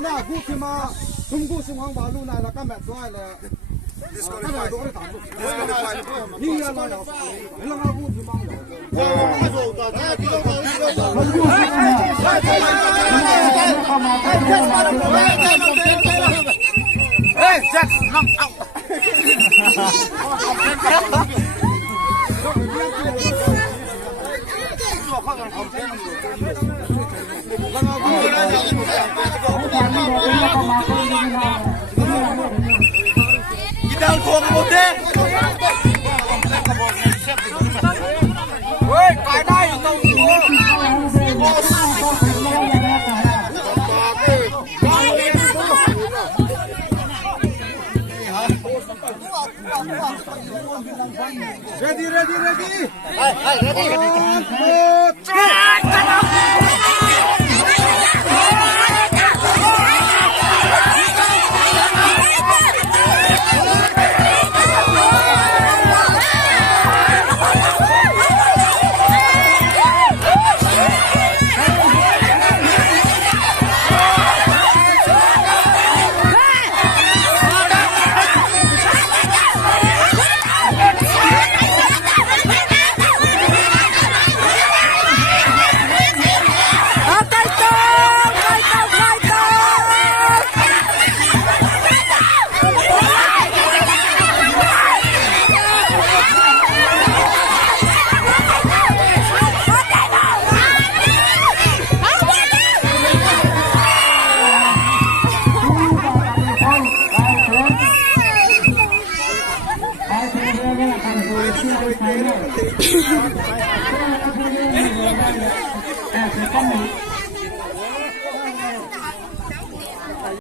那过去嘛，中国是往马路那了，干嘛做了？干嘛做的大路？你也老要，你让他过去忙了。哎，这弄好。Kita thua cái một thế. Ôi, cái này tao Ready. Hey, Hãy subscribe cho kênh Ghiền Mì Gõ để không bỏ lỡ những video hấp dẫn